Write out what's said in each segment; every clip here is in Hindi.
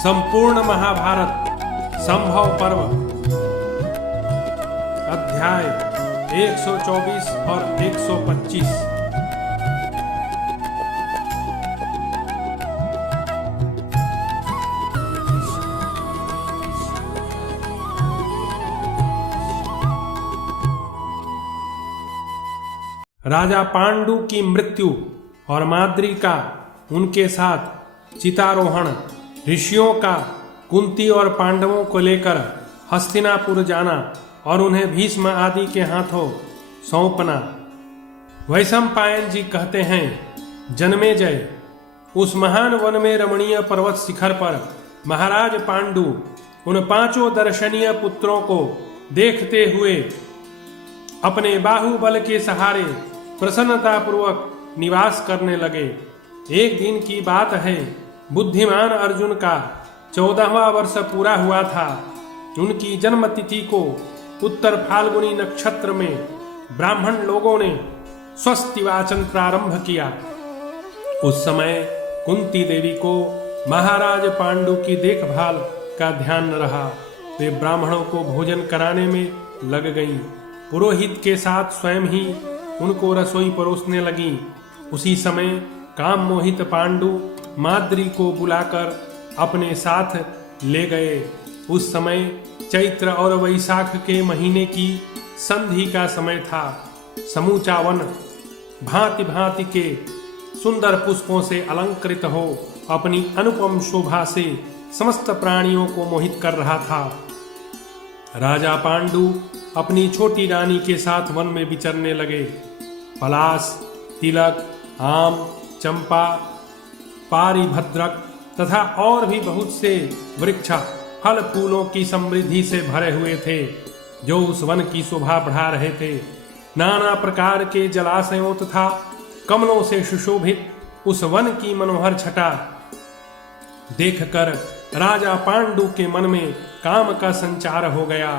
संपूर्ण महाभारत संभव पर्व अध्याय 124 और 125। राजा पांडु की मृत्यु और माद्री का उनके साथ चितारोहण, ऋषियों का कुंती और पांडवों को लेकर हस्तिनापुर जाना और उन्हें भीष्म आदि के हाथों सौंपना। वैशंपायन जी कहते हैं, जन्मेजय, उस महान वन में रमणीय पर्वत शिखर पर महाराज पांडु उन पांचों दर्शनीय पुत्रों को देखते हुए अपने बाहुबल के सहारे प्रसन्नतापूर्वक निवास करने लगे। एक दिन की बात है, बुद्धिमान अर्जुन का 14वां वर्ष पूरा हुआ था। उनकी जन्मतिथि को उत्तर फाल्गुनी नक्षत्र में ब्राह्मण लोगों ने स्वस्ति वाचन प्रारंभ किया। उस समय कुंती देवी को महाराज पांडु की देखभाल का ध्यान न रहा। वे ब्राह्मणों को भोजन कराने में लग गईं। पुरोहित के साथ स्वयं ही उनको रसोई परोसने लगी। उसी समय काम मोहित पांडु माद्री को बुलाकर अपने साथ ले गए। उस समय चैत्र और वैशाख के महीने की संधि का समय था। समूचा वन भांति भांति के सुंदर पुष्पों से अलंकृत हो अपनी अनुपम शोभा से समस्त प्राणियों को मोहित कर रहा था। राजा पांडु अपनी छोटी रानी के साथ वन में विचरने लगे। पलाश, तिलक, आम, चंपा, पारिभद्रक तथा और भी बहुत से वृक्ष फल फूलों की समृद्धि से भरे हुए थे, जो उस वन की शोभा बढ़ा रहे थे। नाना प्रकार के जलाशयों तथा कमलों से सुशोभित उस वन की मनोहर छटा देखकर राजा पांडु के मन में काम का संचार हो गया।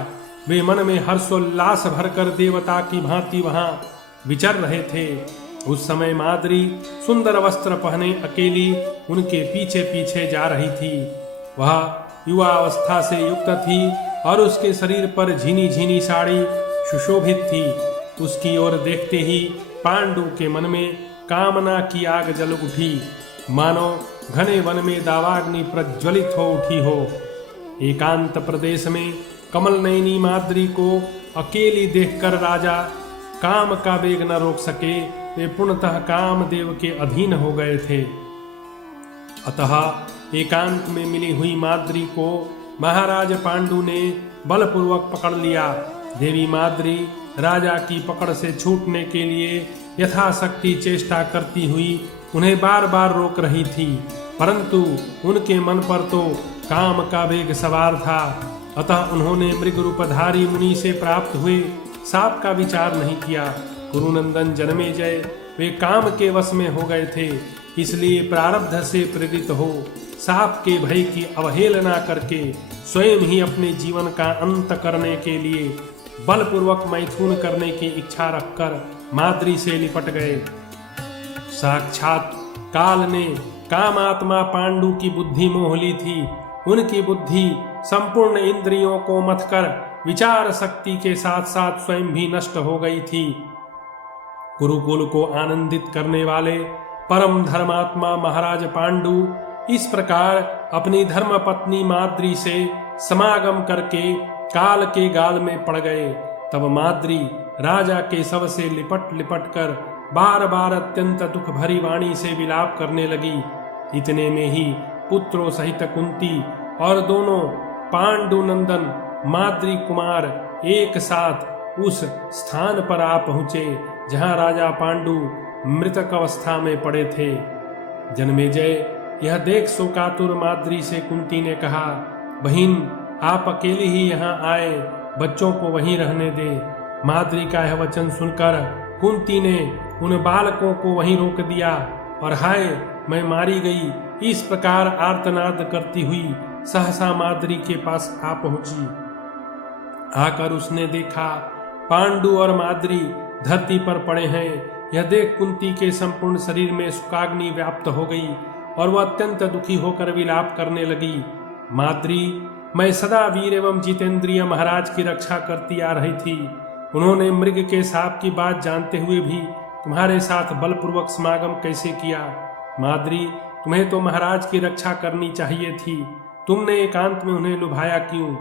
वे मन में हर्षोल्लास भरकर देवता की भांति वहां विचर रहे थे। उस समय माद्री सुंदर वस्त्र पहने अकेली उनके पीछे पीछे जा रही थी। वह युवा अवस्था से युक्त थी और उसके शरीर पर झीनी झीनी साड़ी सुशोभित थी। उसकी ओर देखते ही पांडु के मन में कामना की आग जल उठी, मानो घने वन में दावाग्नि प्रज्वलित हो उठी हो। एकांत प्रदेश में कमल नयनी माद्री को अकेली देखकर राजा काम का वेग न रोक सके। वे पूर्णतः कामदेव के अधीन हो गए थे। अतः एकांत में मिली हुई माद्री को महाराज पांडु ने बलपूर्वक पकड़ लिया। देवी माद्री राजा की पकड़ से छूटने के लिए यथाशक्ति चेष्टा करती हुई उन्हें बार बार रोक रही थी, परंतु उनके मन पर तो काम का वेग सवार था। अतः उन्होंने मृग रूपधारी मुनि से प्राप्त हुए साप का विचार नहीं किया। कुरुनंदन जन्मेजय, वे काम के वश में हो गए थे, इसलिए प्रारब्ध से प्रेरित हो साप के भय की अवहेलना करके स्वयं ही अपने जीवन का अंत करने के लिए बलपूर्वक मैथुन करने की इच्छा रखकर माद्री से लिपट गए। साक्षात काल ने कामात्मा पांडु की बुद्धि मोह ली थी। उनकी बुद्धि संपूर्ण इंद्रियों को मथकर विचार शक्ति के साथ साथ स्वयं भी नष्ट हो गई थी। कुरुकुल को आनंदित करने वाले परम धर्मात्मा महाराज पांडु इस प्रकार अपनी धर्म पत्नी माद्री से समागम करके काल के गाल में पड़ गए। तब माद्री राजा के शव से लिपट लिपट कर बार बार अत्यंत दुख भरी वाणी से विलाप करने लगी। इतने में ही पुत्रों सहित कुंती और दोनों पांडु नंदन माद्री कुमार एक साथ उस स्थान पर आ पहुंचे जहां राजा पांडु मृतक अवस्था में पड़े थे। जन्मेजय, यह देख शोकातुर माद्री से कुंती ने कहा, बहिन, आप अकेली ही यहाँ आए, बच्चों को वहीं रहने दे। माद्री का यह वचन सुनकर कुंती ने उन बालकों को वहीं रोक दिया और हाय, मैं मारी गई, इस प्रकार आर्तनाद करती हुई सहसा माद्री के पास आ पहुंची। आकर उसने देखा पांडु और माद्री धरती पर पड़े हैं। यह देख कुंती के संपूर्ण शरीर में शोकाग्नि व्याप्त हो गई और वह अत्यंत दुखी होकर विलाप करने लगी। माद्री, मैं सदा वीर एवं जितेंद्रिय महाराज की रक्षा करती आ रही थी। उन्होंने मृग के सांप की बात जानते हुए भी तुम्हारे साथ बलपूर्वक समागम कैसे किया? माद्री, तुम्हें तो महाराज की रक्षा करनी चाहिए थी, तुमने एकांत में उन्हें लुभाया क्यों?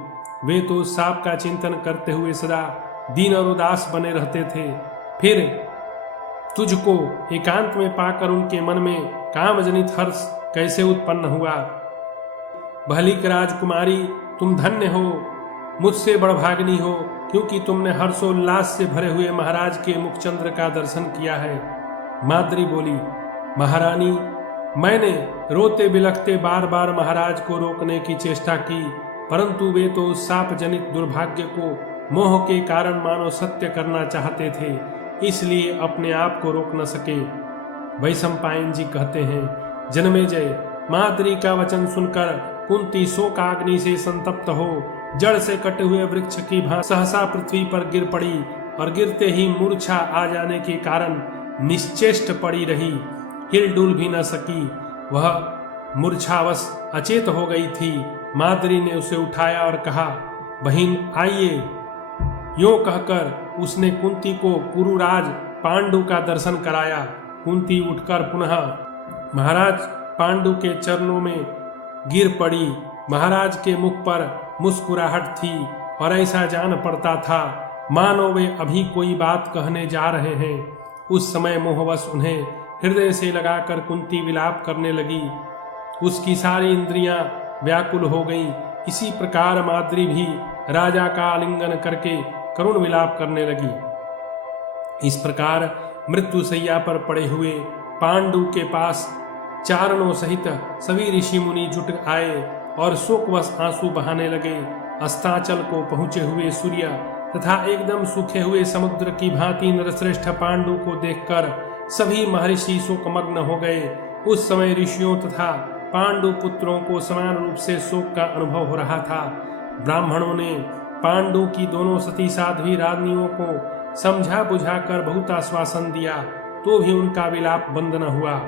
वे तो उस सांप का चिंतन करते हुए सदा दीन और उदास बने रहते थे। फिर तुझको एकांत में पाकर उनके मन में कामजनित हर्ष कैसे उत्पन्न हुआ? भलिक राजकुमारी, तुम धन्य हो, मुझसे बड़भागिनी हो, क्योंकि तुमने हर्षोल्लास से भरे हुए महाराज के मुखचंद्र का दर्शन किया है। माद्री बोली, महारानी, मैंने रोते बिलखते बार बार महाराज को रोकने की चेष्टा की, परंतु वे तो उस शाप जनित दुर्भाग्य को मोह के कारण मानो सत्य करना चाहते थे, इसलिए अपने आप को रोक न सके। वैशंपायन जी कहते हैं, जन्मेजय, माद्री का वचन सुनकर कुंती शोकाग्नि से संतप्त हो जड़ से कटे हुए वृक्ष की भांति सहसा पृथ्वी पर गिर पड़ी और गिरते ही मूर्छा आ जाने के कारण निश्चेष्ट पड़ी रही, हिलडुल भी न सकी। वह मूर्छावश अचेत हो गई थी। माद्री ने उसे उठाया और कहा, बहिन आइए। यूं कहकर उसने कुंती को पुरुराज पांडु का दर्शन कराया। कुंती उठकर पुनः महाराज पांडु के चरणों में गिर पड़ी। महाराज के मुख पर मुस्कुराहट थी और ऐसा जान पड़ता था मानो वे अभी कोई बात कहने जा रहे हैं। उस समय मोहवश उन्हें हृदय से लगाकर कुंती विलाप करने लगी। उसकी सारी इंद्रियां व्याकुल हो गईं। इसी प्रकार माद्री भी राजा का आलिंगन करके करुण विलाप करने लगी। इस प्रकार मृत्युशैया पर पड़े हुए पांडु के पास चारणों सहित सभी ऋषि मुनि जुट आए और शोकवश आंसू बहाने लगे। अस्ताचल को पहुंचे हुए सूर्य तथा एकदम सूखे हुए समुद्र की भांति नरश्रेष्ठ पांडु को देखकर सभी महर्षि शोकमग्न हो गए। उस समय ऋषियों तथा पांडु पुत्रों को समान रूप से शोक का अनुभव हो रहा था। ब्राह्मणों ने पांडु की दोनों सती साध्वी रानियों को समझा बुझाकर बहुत आश्वासन दिया, तो भी उनका विलाप बंद न हुआ।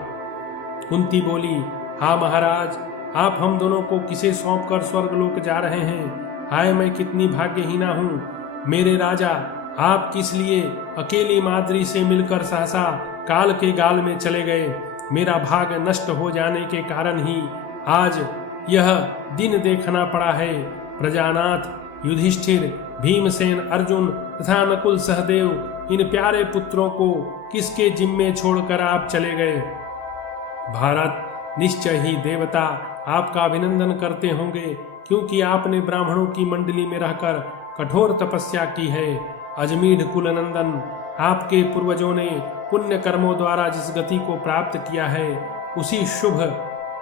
कुंती बोली, हाँ महाराज, आप हम दोनों को किसे सौंपकर स्वर्गलोक जा रहे हैं? हाय मैं कितनी भाग्यहीना हूँ। मेरे राजा, आप किस लिए अकेली माद्री से मिलकर सहसा काल के गाल में चले गए? मेरा भाग नष्ट हो जाने के कारण ही आज यह दिन देखना पड़ा है। प्रजानाथ, युधिष्ठिर, भीमसेन, अर्जुन तथा नकुल सहदेव, इन प्यारे पुत्रों को किसके जिम्मे छोड़कर आप चले गए? भारत, निश्चय ही देवता आपका अभिनंदन करते होंगे, क्योंकि आपने ब्राह्मणों की मंडली में रहकर कठोर तपस्या की है। अजमीढ़ कुलनंदन, आपके पूर्वजों ने पुण्य कर्मों द्वारा जिस गति को प्राप्त किया है, उसी शुभ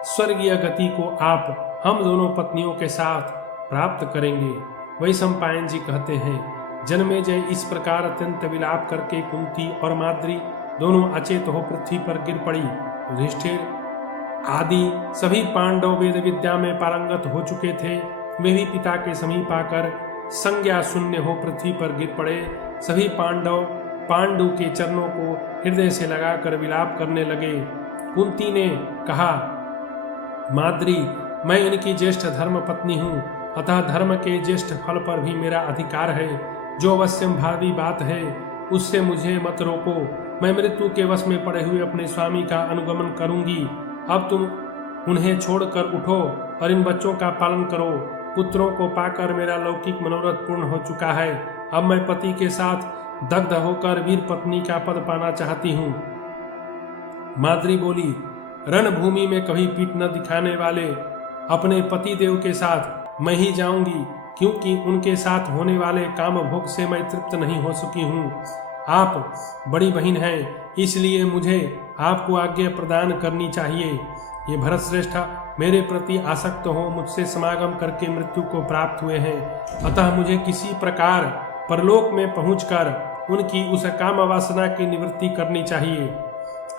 स्वर्गीय गति को आप हम दोनों पत्नियों के साथ प्राप्त करेंगे। वैशंपायन जी कहते हैं, जन्मेजय इस प्रकार अत्यंत विलाप करके कुंती और माद्री दोनों अचेत हो पृथ्वी पर गिर पड़ी। युधिष्ठिर आदि सभी पांडव वेद विद्या में पारंगत हो चुके थे। वे भी पिता के समीप आकर संज्ञा शून्य हो पृथ्वी पर गिर पड़े। सभी पांडव पांडु के चरणों को हृदय से लगाकर विलाप करने लगे। कुंती ने कहा, माद्री, मैं इनकी ज्येष्ठ धर्म पत्नी हूँ, अतः धर्म के ज्येष्ठ फल पर भी मेरा अधिकार है। जो अवश्यम भावी बात है उससे मुझे मत रोको। मैं मृत्यु के वश में पड़े हुए अपने स्वामी का अनुगमन करूंगी। अब तुम उन्हें छोड़कर उठो और इन बच्चों का पालन करो। पुत्रों को पाकर मेरा लौकिक मनोरथ पूर्ण हो चुका है। अब मैं पति के साथ दग्ध होकर वीर पत्नी का पद पाना चाहती हूँ। माद्री बोली, रणभूमि में कभी पीठ न दिखाने वाले अपने पति देव के साथ मैं ही जाऊंगी, क्योंकि उनके साथ होने वाले काम भोग से मैं तृप्त नहीं हो सकी हूँ। आप बड़ी बहन हैं, इसलिए मुझे आपको आज्ञा प्रदान करनी चाहिए। ये भरत श्रेष्ठ मेरे प्रति आसक्त हो मुझसे समागम करके मृत्यु को प्राप्त हुए हैं, अतः मुझे किसी प्रकार परलोक में पहुंचकर उनकी उस काम वासना की निवृत्ति करनी चाहिए।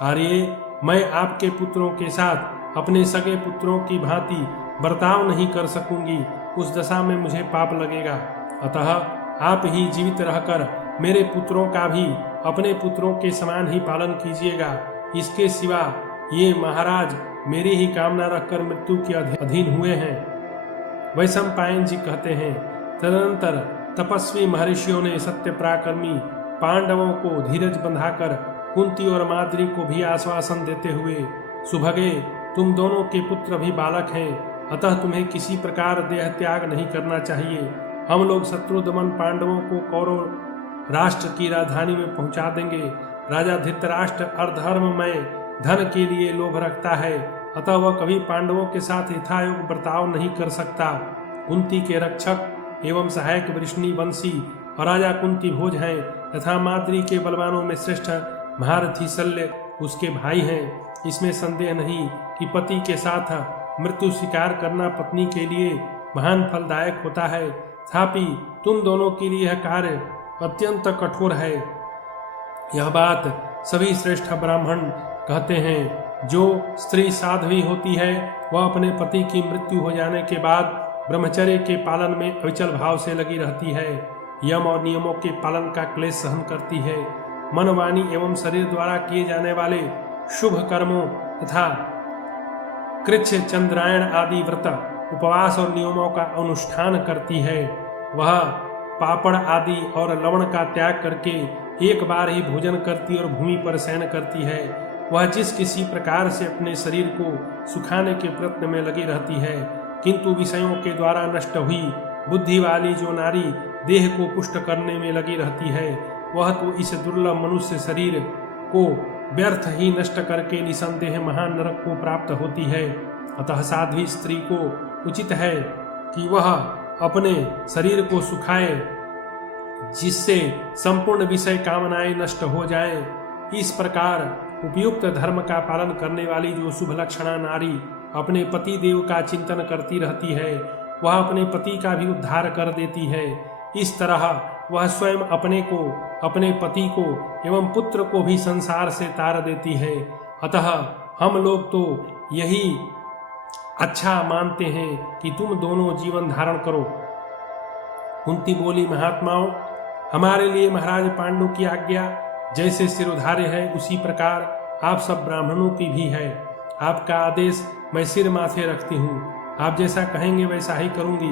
आर्य, मैं आपके पुत्रों के साथ अपने सगे पुत्रों की भांति बर्ताव नहीं कर सकूंगी। उस दशा में मुझे पाप लगेगा। अतः आप ही जीवित रहकर मेरे पुत्रों का भी अपने पुत्रों के समान ही पालन कीजिएगा। इसके सिवा ये महाराज मेरी ही कामना रखकर मृत्यु के अधीन हुए हैं। वैशंपायन जी कहते हैं, तदनंतर तपस्वी महर्षियों ने सत्य पराक्रमी पांडवों को धीरज बंधाकर कुंती और माद्री को भी आश्वासन देते हुए, सुभगे तुम दोनों के पुत्र भी बालक हैं, अतः तुम्हें किसी प्रकार देह त्याग नहीं करना चाहिए। हम लोग शत्रुदमन पांडवों को कौरव राष्ट्र की राजधानी में पहुंचा देंगे। राजा धृतराष्ट्र अधर्ममय धन के लिए लोभ रखता है, अतः वह कभी पांडवों के साथ यथायोग्य बर्ताव नहीं कर सकता। कुंती के रक्षक एवं सहायक वृष्णिवंशी और राजा कुंती भोज हैं तथा माद्री के बलवानों में श्रेष्ठ महारथी शल्य उसके भाई हैं। इसमें संदेह नहीं कि पति के साथ मृत्यु स्वीकार करना पत्नी के लिए महान फलदायक होता है। तथापि तुम दोनों के लिए यह कार्य अत्यंत कठोर है। यह बात सभी श्रेष्ठ ब्राह्मण कहते हैं। जो स्त्री साध्वी होती है वह अपने पति की मृत्यु हो जाने के बाद ब्रह्मचर्य के पालन में अविचल भाव से लगी रहती है। यम और नियमों के पालन का क्लेश सहन करती है। मन, वाणी एवं शरीर द्वारा किए जाने वाले शुभ कर्मों तथा कृच्छ, चंद्रायण आदि व्रत, उपवास और नियमों का अनुष्ठान करती है। वह पापड़ आदि और लवण का त्याग करके एक बार ही भोजन करती और भूमि पर शयन करती है। वह जिस किसी प्रकार से अपने शरीर को सुखाने के प्रयत्न में लगी रहती है, किंतु विषयों के द्वारा नष्ट हुई बुद्धि वाली जो नारी देह को पुष्ट करने में लगी रहती है, वह तो इस दुर्लभ मनुष्य शरीर को व्यर्थ ही नष्ट करके निसंदेह महान नरक को प्राप्त होती है। अतः साध्वी स्त्री को उचित है कि वह अपने शरीर को सुखाए, जिससे संपूर्ण विषय कामनाएं नष्ट हो जाएं। इस प्रकार उपयुक्त धर्म का पालन करने वाली जो शुभ लक्षणा नारी अपने पति देव का चिंतन करती रहती है, वह अपने पति का भी उद्धार कर देती है। इस तरह वह स्वयं अपने को, अपने पति को एवं पुत्र को भी संसार से तार देती है। अतः हम लोग तो यही अच्छा मानते हैं कि तुम दोनों जीवन धारण करो। कुंती बोली, महात्माओं, हमारे लिए महाराज पांडु की आज्ञा जैसे सिरोधार्य है, उसी प्रकार आप सब ब्राह्मणों की भी है। आपका आदेश मैं सिर माथे रखती हूँ। आप जैसा कहेंगे वैसा ही करूँगी।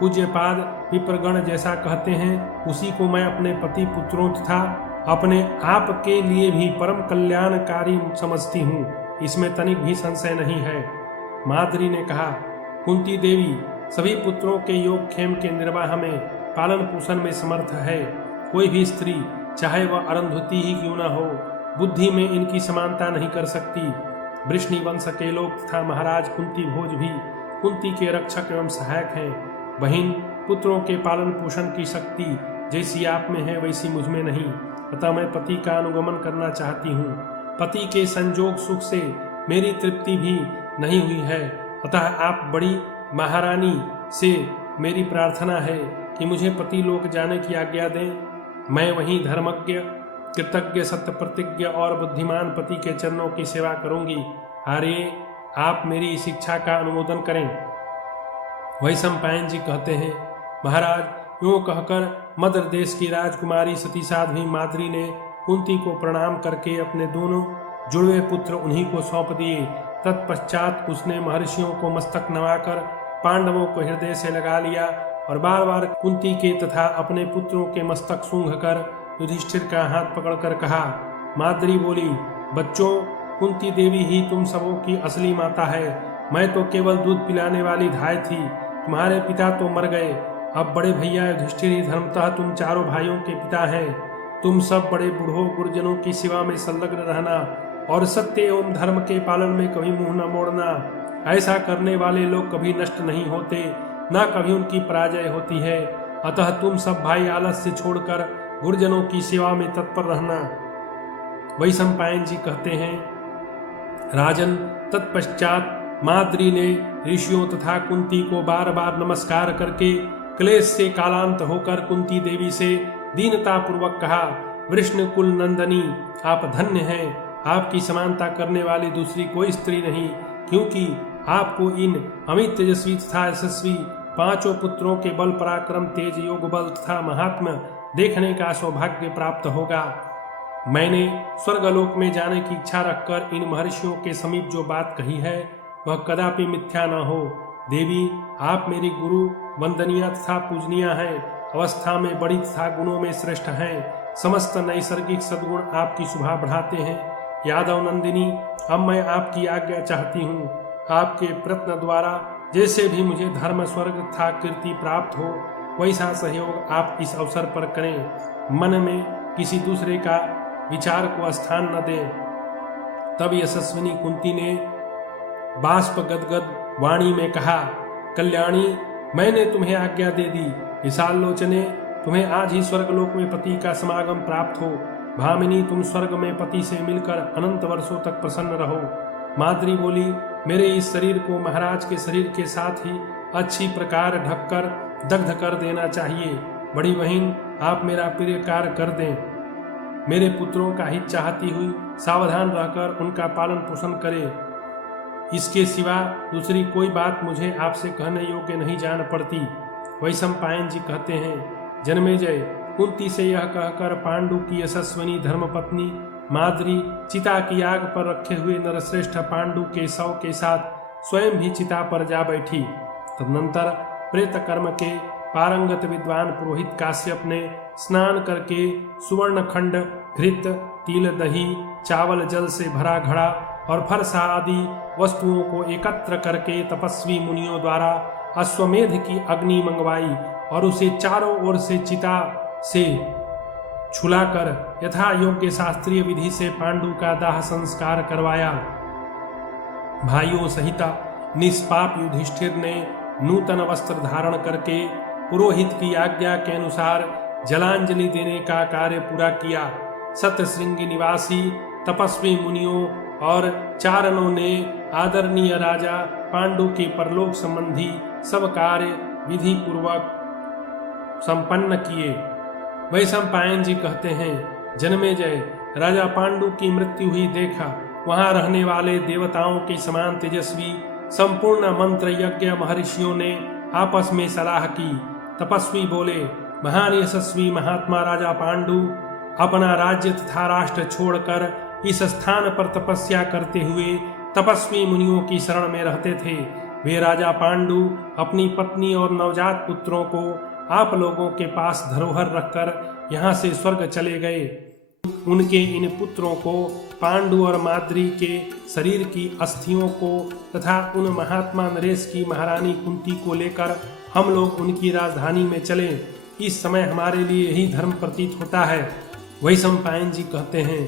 पूज्यपाद विप्रगण जैसा कहते हैं, उसी को मैं अपने पति पुत्रों तथा अपने आप के लिए भी परम कल्याणकारी समझती हूँ। इसमें तनिक भी संशय नहीं है। माद्री ने कहा, कुंती देवी सभी पुत्रों के योगक्षेम के निर्वाह में पालन पोषण में समर्थ है। कोई भी स्त्री, चाहे वह अरुंधति ही क्यों न हो, बुद्धि में इनकी समानता नहीं कर सकती। वृष्णिवंश के लोग तथा महाराज कुंती भोज भी कुंती के रक्षक एवं सहायक हैं। बहिन, पुत्रों के पालन पोषण की शक्ति जैसी आप में है वैसी मुझ में नहीं, अतः मैं पति का अनुगमन करना चाहती हूँ। पति के संजोग सुख से मेरी तृप्ति भी नहीं हुई है, अतः आप बड़ी महारानी से मेरी प्रार्थना है कि मुझे पति लोक जाने की आज्ञा दें। मैं वहीं धर्मज्ञ, कृतज्ञ, सत्य प्रतिज्ञ और बुद्धिमान पति के चरणों की सेवा करूंगी। आर्य, आप मेरी शिक्षा का अनुमोदन करें। वैशंपायन जी कहते हैं, महाराज, यूँ कहकर मद्र देश की राजकुमारी सती साध्वी माद्री ने कुंती को प्रणाम करके अपने दोनों जुड़वे पुत्र उन्हीं को सौंप दिए। तत्पश्चात उसने महर्षियों को मस्तक नवाकर पांडवों को हृदय से लगा लिया और बार बार कुंती के तथा अपने पुत्रों के मस्तक सूंघकर युधिष्ठिर का हाथ पकड़कर कहा। माद्री बोली, बच्चों, कुंती देवी ही तुम सबों की असली माता है। मैं तो केवल दूध पिलाने वाली धाय थी। तुम्हारे पिता तो मर गए। अब बड़े भैया युधिष्ठिर ही धर्मतः तुम चारों भाइयों के पिता हैं। तुम सब बड़े बूढ़ों गुरुजनों की सेवा में संलग्न रहना और सत्य एवं धर्म के पालन में कभी मुंह न मोड़ना। ऐसा करने वाले लोग कभी नष्ट नहीं होते, न कभी उनकी पराजय होती है। अतः तुम सब भाई आलस्य छोड़कर गुरुजनों की सेवा में तत्पर रहना। वैशंपायन जी कहते हैं, राजन, तत्पश्चात माद्री ने ऋषियों तथा कुंती को बार बार नमस्कार करके क्लेश से कालांत होकर कुंती देवी से दीनता पूर्वक कहा, वृष्ण कुल नंदनी, आप धन्य हैं। आपकी समानता करने वाली दूसरी कोई स्त्री नहीं, क्योंकि आपको इन अमित तेजस्वी तथा यशस्वी पांचों पुत्रों के बल, पराक्रम, तेज, योग बल तथा महात्म्य देखने का सौभाग्य प्राप्त होगा। मैंने स्वर्गलोक में जाने की इच्छा रखकर इन महर्षियों के समीप जो बात कही है वह कदापि मिथ्या न हो। देवी, आप मेरी गुरु वंदनीय तथा पूजनीय हैं, अवस्था में बड़ी तथा गुणों में श्रेष्ठ हैं, समस्त नैसर्गिक सद्गुण आपकी शोभा बढ़ाते हैं। यादव नंदिनी, अब मैं आपकी आज्ञा चाहती हूँ। आपके प्रयत्न द्वारा जैसे भी मुझे धर्म, स्वर्ग तथा कीर्ति प्राप्त हो, वैसा सहयोग आप इस अवसर पर करें। मन में किसी दूसरे का विचार को स्थान न दें। तब यशस्विनी कुंती ने बाष्प गदगद वाणी में कहा, कल्याणी, मैंने तुम्हें आज्ञा दे दी। विशालोचने, तुम्हें आज ही स्वर्गलोक में पति का समागम प्राप्त हो। भामिनी, तुम स्वर्ग में पति से मिलकर अनंत वर्षों तक प्रसन्न रहो। माद्री बोली, मेरे इस शरीर को महाराज के शरीर के साथ ही अच्छी प्रकार ढककर दग्ध कर देना चाहिए। बड़ी बहन, आप मेरा प्रिय कार्य कर दें। मेरे पुत्रों का हित चाहती हुई सावधान रहकर उनका पालन पोषण करें। इसके सिवा दूसरी कोई बात मुझे आपसे कहने योग्य नहीं जान पड़ती। वैशंपायन जी कहते हैं, जन्मेजय, कुंती से यह कहकर पांडु की यशस्विनी धर्मपत्नी माद्री चिता की आग पर रखे हुए नरश्रेष्ठ पांडु के शव के साथ स्वयं भी चिता पर जा बैठी। तदनंतर प्रेत कर्म के पारंगत विद्वान पुरोहित काश्यप ने स्नान करके सुवर्ण खंड, घृत, तिल, दही, चावल, जल से भरा घड़ा और फरसा आदि वस्तुओं को एकत्र करके तपस्वी मुनियों द्वारा अश्वमेध की अग्नि मंगवाई और उसे चारों ओर से चिता से छुलाकर यथा योग्य शास्त्रीय विधि से पांडु का दाह संस्कार करवाया। भाइयों सहिता निष्पाप युधिष्ठिर ने नूतन वस्त्र धारण करके पुरोहित की आज्ञा के अनुसार जलांजलि देने का कार्य पूरा किया। सतश्रृंगी निवासी तपस्वी मुनियों और चारणों ने आदरणीय राजा पांडु के परलोक संबंधी सब कार्य विधि पूर्वक संपन्न किए। वैशंपायन जी कहते हैं, जन्मेजय, राजा पांडु की मृत्यु हुई देखा। वहां रहने वाले देवताओं के समान तेजस्वी संपूर्ण मंत्र यज्ञ महर्षियों ने आपस में सलाह की। तपस्वी बोले, महान यशस्वी महात्मा राजा पांडु अपना राज्य तथा राष्ट्र छोड़कर इस स्थान पर तपस्या करते हुए तपस्वी मुनियों की शरण में रहते थे। वे राजा पांडु अपनी पत्नी और नवजात पुत्रों को आप लोगों के पास धरोहर रखकर यहाँ से स्वर्ग चले गए। उनके इन पुत्रों को, पांडु और माद्री के शरीर की अस्थियों को तथा उन महात्मा नरेश की महारानी कुंती को लेकर हम लोग उनकी राजधानी में चले। इस समय हमारे लिए यही धर्म प्रतीत होता है। वैशंपायन जी कहते हैं,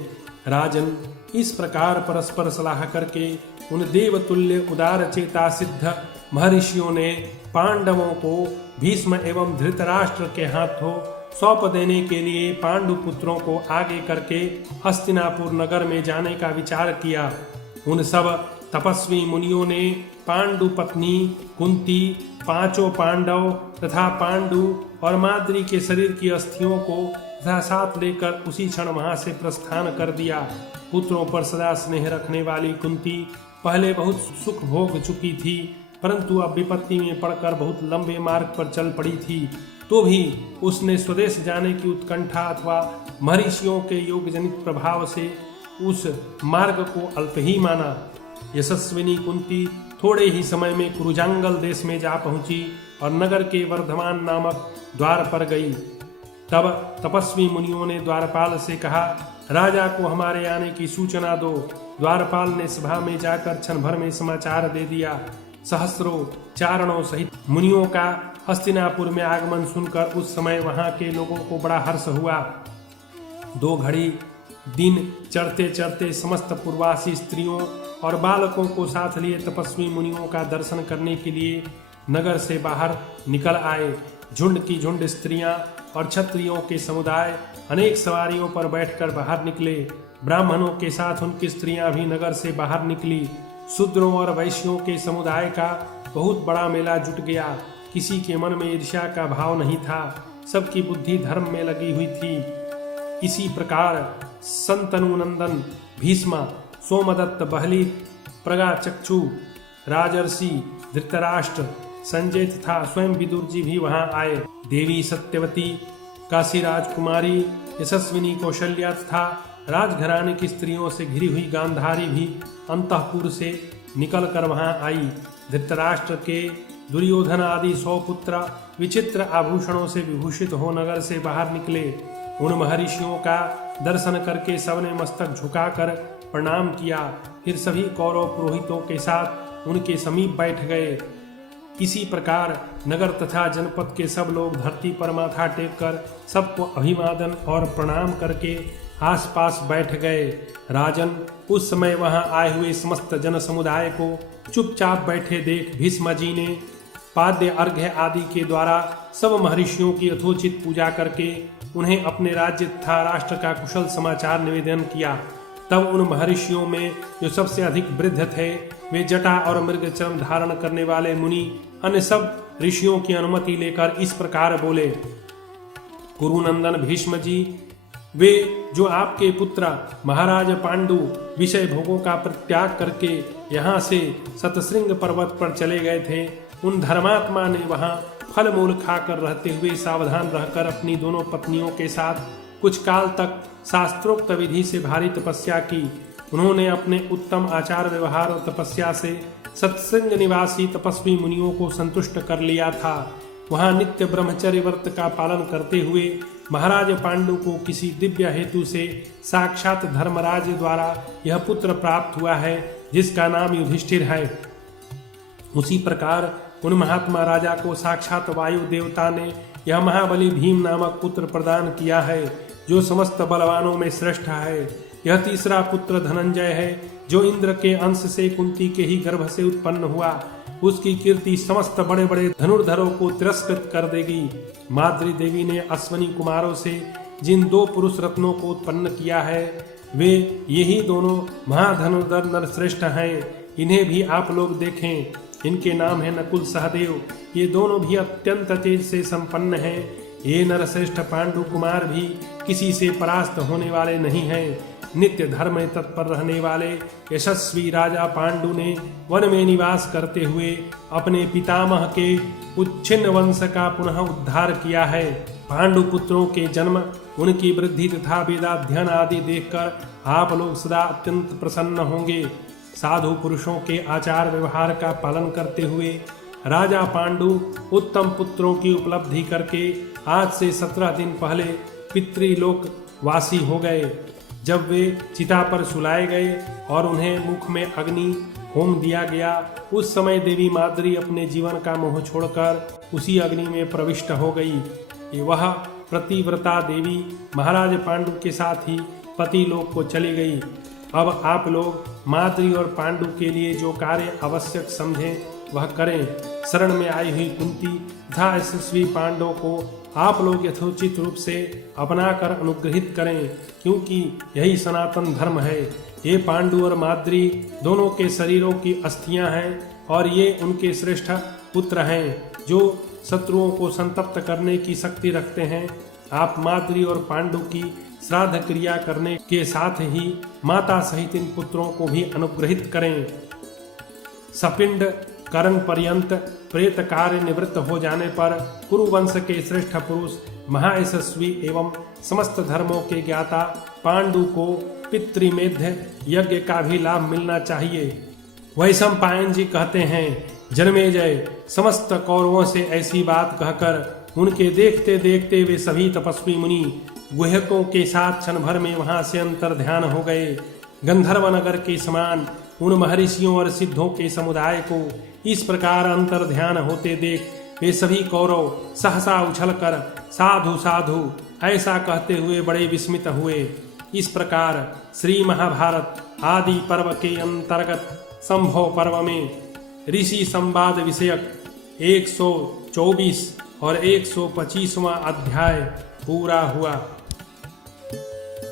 राजन, इस प्रकार परस्पर सलाह करके उन देवतुल्य उदार चेता सिद्ध महर्षियों ने पांडवों को भीष्म एवं धृतराष्ट्र के हाथों सौंप देने के लिए पांडु पुत्रों को आगे करके हस्तिनापुर नगर में जाने का विचार किया। उन सब तपस्वी मुनियों ने पांडु पत्नी कुंती, पांचों पांडव तथा पांडु और माद्री के शरीर की अस्थियों को तथा साथ लेकर उसी क्षण वहां से प्रस्थान कर दिया। पुत्रों पर सदा स्नेह रखने वाली कुंती पहले बहुत सुख भोग चुकी थी, परंतु अब विपत्ति में पड़कर बहुत लंबे मार्ग पर चल पड़ी थी। तो भी उसने स्वदेश जाने की उत्कंठा अथवा महर्षियों के योग जनित प्रभाव से उस मार्ग को अल्प ही माना। यशस्विनी कुंती थोड़े ही समय में कुरुजांगल देश में जा पहुंची और नगर के वर्धमान नामक द्वार पर गई। तब तपस्वी मुनियों ने द्वारपाल से कहा, राजा को हमारे आने की सूचना दो। द्वारपाल ने सभा में जाकर क्षण भर में समाचार दे दिया। सहस्रों चारणों सहित मुनियों का हस्तिनापुर में आगमन सुनकर उस समय वहां के लोगों को बड़ा हर्ष हुआ। 2 घड़ी दिन चढ़ते चढ़ते समस्त पूर्वासी स्त्रियों और बालकों को साथ लिए तपस्वी मुनियों का दर्शन करने के लिए नगर से बाहर निकल आए। झुंड की झुंड स्त्रियां और क्षत्रियों के समुदाय अनेक सवारियों पर बैठकर बाहर निकले। ब्राह्मणों के साथ उनकी स्त्रियां भी नगर से बाहर निकली। शूद्रों और वैश्यों के समुदाय का बहुत बड़ा मेला जुट गया। किसी के मन में ईर्ष्या का भाव नहीं था, सबकी बुद्धि धर्म में लगी हुई थी। इसी प्रकार संतनु नंदन भीष्म, सोमदत्त, बहली, प्रगाचक्षु, राजर्षि, धृतराष्ट्र, संजय तथा स्वयं विदुर जी भी वहां आए। देवी सत्यवती, काशी राजकुमारी, यशस्विनी कौशल्या तथा राजघराने की स्त्रियों से घिरी हुई गांधारी भी अंतःपुर से निकलकर वहां आई। धृतराष्ट्र के दुर्योधन आदि 100 पुत्र विचित्र आभूषणों से विभूषित हो नगर से बाहर निकले। उन महर्षियों का दर्शन करके सबने मस्तक झुकाकर प्रणाम किया। फिर सभी कौरव पुरोहितों के साथ उनके समीप बैठ गए। इसी प्रकार नगर तथा जनपद के सब लोग धरती पर माथा टेक कर सबको अभिवादन और प्रणाम करके आसपास बैठ गए। राजन, उस समय वहां आए हुए समस्त जन समुदाय को चुपचाप बैठे देख भीष्म जी ने पाद्य अर्घ्य आदि के द्वारा सब महर्षियों की यथोचित पूजा करके उन्हें अपने राज्य तथा राष्ट्र का कुशल समाचार निवेदन किया। तब उन महर्षियों में जो सबसे अधिक वृद्ध थे, वे जटा और मृग चर्म धारण करने वाले मुनि अन्य सब ऋषियों की अनुमति लेकर इस प्रकार बोले। कुरुनंदन भीष्म जी, वे जो आपके पुत्र महाराज पांडु विषय भोगों का परित्याग करके यहाँ से सतश्रृंग पर्वत पर चले गए थे, उन धर्मात्मा ने वहाँ फल मूल खाकर रहते हुए सावधान रहकर अपनी दोनों पत्नियों के साथ कुछ काल तक शास्त्रोक्त विधि से भारी तपस्या की। उन्होंने अपने उत्तम आचार व्यवहार और तपस्या से सत्संग निवासी तपस्वी मुनियों को संतुष्ट कर लिया था। वहाँ नित्य ब्रह्मचर्य व्रत का पालन करते हुए महाराज पांडु को किसी दिव्य हेतु से साक्षात धर्मराज द्वारा यह पुत्र प्राप्त हुआ है, जिसका नाम युधिष्ठिर है। उसी प्रकार उन महात्मा राजा को साक्षात वायु देवता ने यह महाबली भीम नामक पुत्र प्रदान किया है, जो समस्त बलवानों में श्रेष्ठ है। यह तीसरा पुत्र धनंजय है, जो इंद्र के अंश से कुंती के ही गर्भ से उत्पन्न हुआ। उसकी कीर्ति समस्त बड़े बड़े धनुर्धरों को तिरस्कृत कर देगी। माद्री देवी ने अश्वनी कुमारों से जिन 2 पुरुष रत्नों को उत्पन्न किया है, वे यही दोनों महाधनुर्धर नरश्रेष्ठ हैं। इन्हें भी आप लोग देखें। इनके नाम है नकुल सहदेव। ये दोनों भी अत्यंत तेज से संपन्न हैं। ये नरश्रेष्ठ पांडु कुमार भी किसी से परास्त होने वाले नहीं हैं। नित्य धर्म में तत्पर रहने वाले यशस्वी राजा पांडु ने वन में निवास करते हुए अपने पितामह के उच्छिन्न वंश का पुनः उद्धार किया है। पांडु पुत्रों के जन्म, उनकी वृद्धि तथा वेदाध्ययन आदि देखकर आप लोग सदा अत्यंत प्रसन्न होंगे। साधु पुरुषों के आचार व्यवहार का पालन करते हुए राजा पांडु उत्तम पुत्रों की उपलब्धि करके आज से 17 दिन पहले पितृलोक वासी हो गए। जब वे चिता पर सुलाए गए और उन्हें मुख में अग्नि होम दिया गया, उस समय देवी माद्री अपने जीवन का मोह छोड़कर उसी अग्नि में प्रविष्ट हो गई। वह प्रतिव्रता देवी महाराज पांडु के साथ ही पतिलोक को चली गई। अब आप लोग माद्री और पांडु के लिए जो कार्य आवश्यक समझें वह करें। शरण में आई हुई कुंती तथा यशस्वी पांडवों को आप लोग यथोचित रूप से अपनाकर अनुग्रहित करें, क्योंकि यही सनातन धर्म है। ये पांडु और माद्री दोनों के शरीरों की अस्थियां हैं और ये उनके श्रेष्ठ पुत्र हैं, जो शत्रुओं को संतप्त करने की शक्ति रखते हैं। आप माद्री और पांडु की श्राद्ध क्रिया करने के साथ ही माता सहित इन पुत्रों को भी अनुग्रहित करें। सपिंड करण पर्यंत प्रेत कार्य निवृत्त हो जाने पर कुरुवंश के श्रेष्ठ पुरुष महायशस्वी एवं समस्त धर्मों के ज्ञाता पांडु को पितृमेध्य यज्ञ का भी लाभ मिलना चाहिए। वैशंपायन जी कहते हैं, जन्मेजय समस्त कौरवों से ऐसी बात कहकर उनके देखते देखते वे सभी तपस्वी मुनि गुहकों के साथ क्षण भर में वहां से अंतर ध्यान हो गए। गंधर्व नगर के समान उन महर्षियों और सिद्धों के समुदाय को इस प्रकार अंतर ध्यान होते देख वे सभी कौरव सहसा उछलकर साधु साधु ऐसा कहते हुए बड़े विस्मित हुए। इस प्रकार श्री महाभारत आदि पर्व के अंतर्गत संभव पर्व में ऋषि संवाद विषयक 124 और 125वां अध्याय पूरा हुआ।